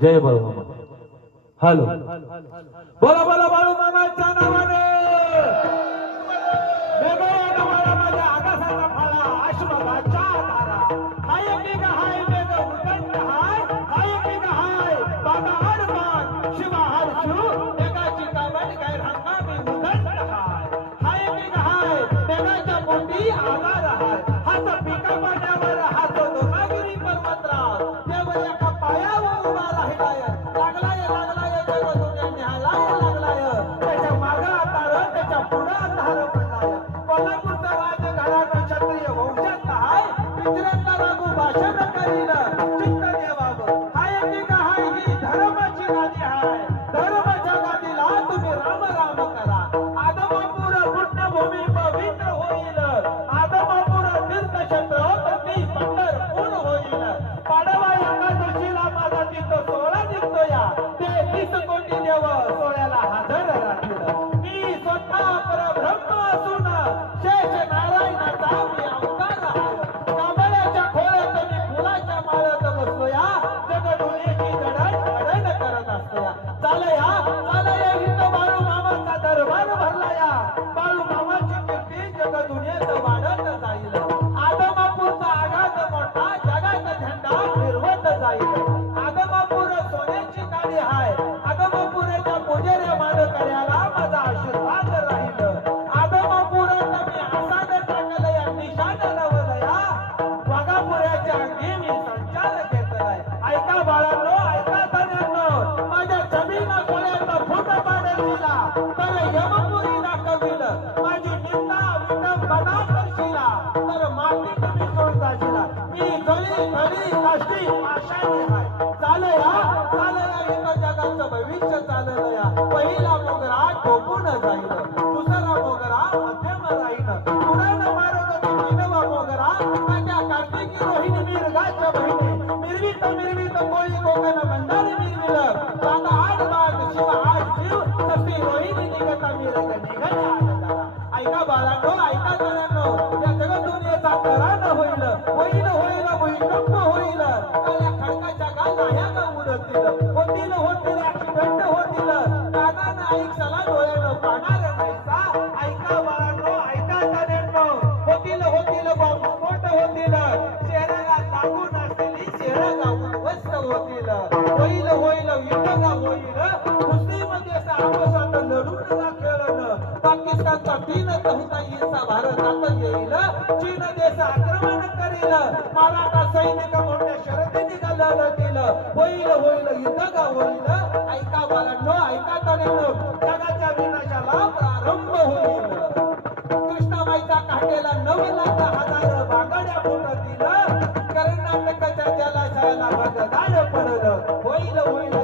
जय बाळू मामा. हॅलो. बोला बोला बाळूमामाच्या नावाने. পাগলা भविष्य चाललं या पहिला मोगरा ठोपून जाईल. दुसरा मोगरा मध्यम जाईल पुराण मारगती विनवा मोगरा त्या कार्तिकी रोहिणी निर्गाच्या बहिणी. निर्मित निर्मित कोळी कोकण नाही चला डोळे पाणार रंगायचा. ऐका बाळांनो ऐका तनेंनो होतील होतील बॉम्बस्फोट होतील. शहराला लागून असलेली शहरा गावून वस्त होतील. होईल होईल युद्ध होईल. कुस्तीमध्ये सावसात लढून ना खेळणं. पाकिस्तानचा तीन चौथा भारतात येईल. चीन देश आक्रमण करेल. मराठा सैनिक मोठ्या शहरात केलं केलं. होईल होईल युद्ध का होईल? ऐका बाळांनो ऐका तऱ्यांनो जगाच्या विनाशाला प्रारंभ होईल. कृष्णाबाईचा काटेला नव लाख हजार बांगड्या फुटतील कर्नाटकाच्या जलाशयाला भगदाड पडलं. होईल होईल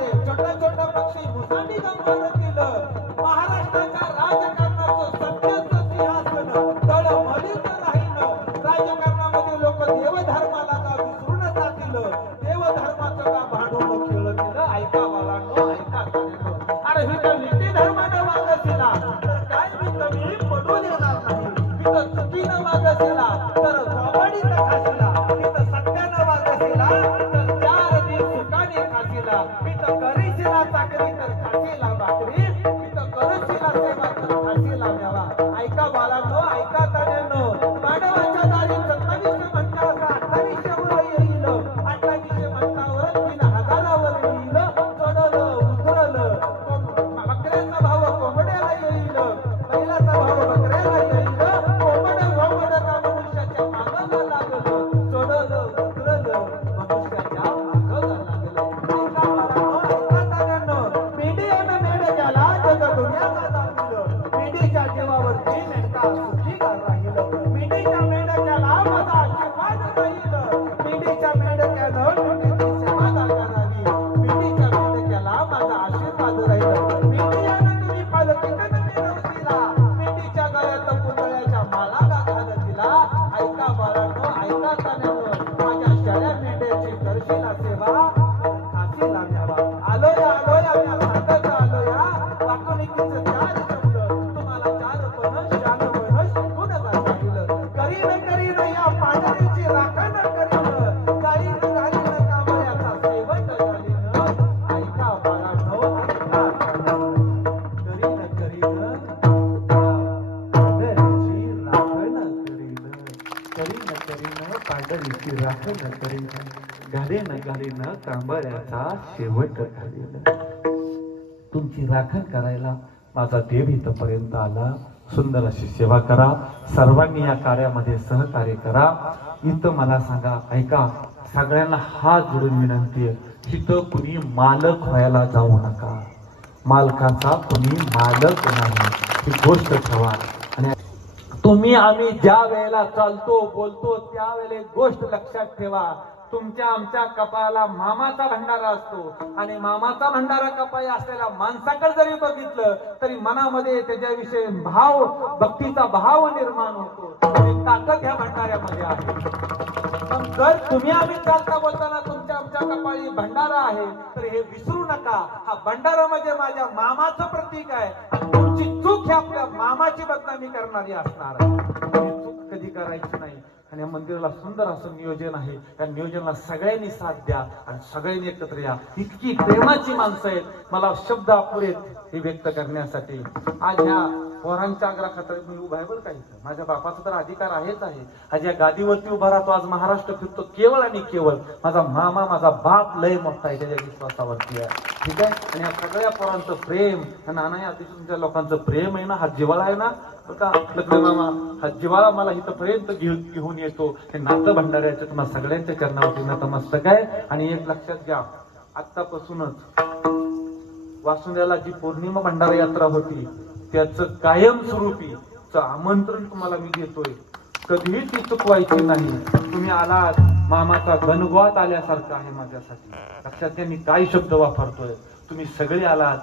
मध्ये छोटा छोटा पक्षी भुसांनी काम केलं. खाशीला मी तर चाकरी तर खाशीला बा पांढरीची राखण करीन घालीन घालीन शेवट घालीन तुमची राखण करायला माझा देव इथपर्यंत आला. सुंदर अशी सेवा करा. सर्वांनी या कार्यामध्ये सहकार्य करा. इथं मला सांगा ऐका सगळ्यांना हात जोडून विनंती आहे. इथं कुणी मालक व्हायला जाऊ नका. मालकाचा कुणी मालक नाही. ही गोष्ट ठेवा. तुम्ही आम्ही ज्या वेळेला चालतो बोलतो त्यावेळेला गोष्ट लक्षात ठेवा. तुमच्या आमच्या कपाळाला मामाचा भंडारा असतो. आणि मामाचा भंडारा कपाळी असलेल्या माणसाकडे जरी बघितलं तरी मनामध्ये त्याच्याविषयी भाव भक्तीचा भाव निर्माण होतो. ताकद ह्या भंडाऱ्यामध्ये आहे. जर तुम्ही आम्ही चालता बोलताना तुमच्या आमच्या कपाळी भंडारा आहे तर हे विसरू नका. हा भंडारा म्हणजे माझ्या मामाचं प्रतीक आहे. तुमची चूक ही आपल्या मामाची बदनामी करणारी असणार आहे. चूक कधी करायची नाही. आणि या मंदिराला सुंदर असं नियोजन आहे. त्या नियोजनाला सगळ्यांनी साथ द्या आणि सगळ्यांनी एकत्र या. इतकी प्रेमाची माणसं आहेत. मला शब्द अपुरेत हे व्यक्त करण्यासाठी. आज ह्या पोरांच्या आग्रहाखातर मी उभा आहे बरं काही माझ्या बापाचा तर अधिकार आहेच आहे. आज गादीवरती उभा राहतो आज महाराष्ट्र फिरतो केवळ आणि केवळ माझा मामा माझा बाप लय मोठा आहे त्याच्या विश्वासावरती आहे. ठीक आहे? आणि या सगळ्या पोरांचं प्रेम नाना या अतिशय तुमच्या लोकांचं प्रेम आहे ना हा जिवाळा आहे ना का? मामा हा जिवाळा मला इथं पर्यंत घेऊन घेऊन येतो. हे नातं भंडाऱ्याचं तुम्हाला सगळ्यांच्या चरणावरती नतमस्तक आहे. आणि एक लक्षात घ्या आतापासूनच वासुंद्याला जी पौर्णिमा भंडारा यात्रा होती त्याचं कायमस्वरूपी आमंत्रण तुम्हाला मी देतोय. कधीही ती चुकवायची नाही. तुम्ही आलात मामाचा गणगवात आल्यासारखं आहे माझ्यासाठी. लक्षात मी काय शब्द वापरतोय. तुम्ही सगळे आलात.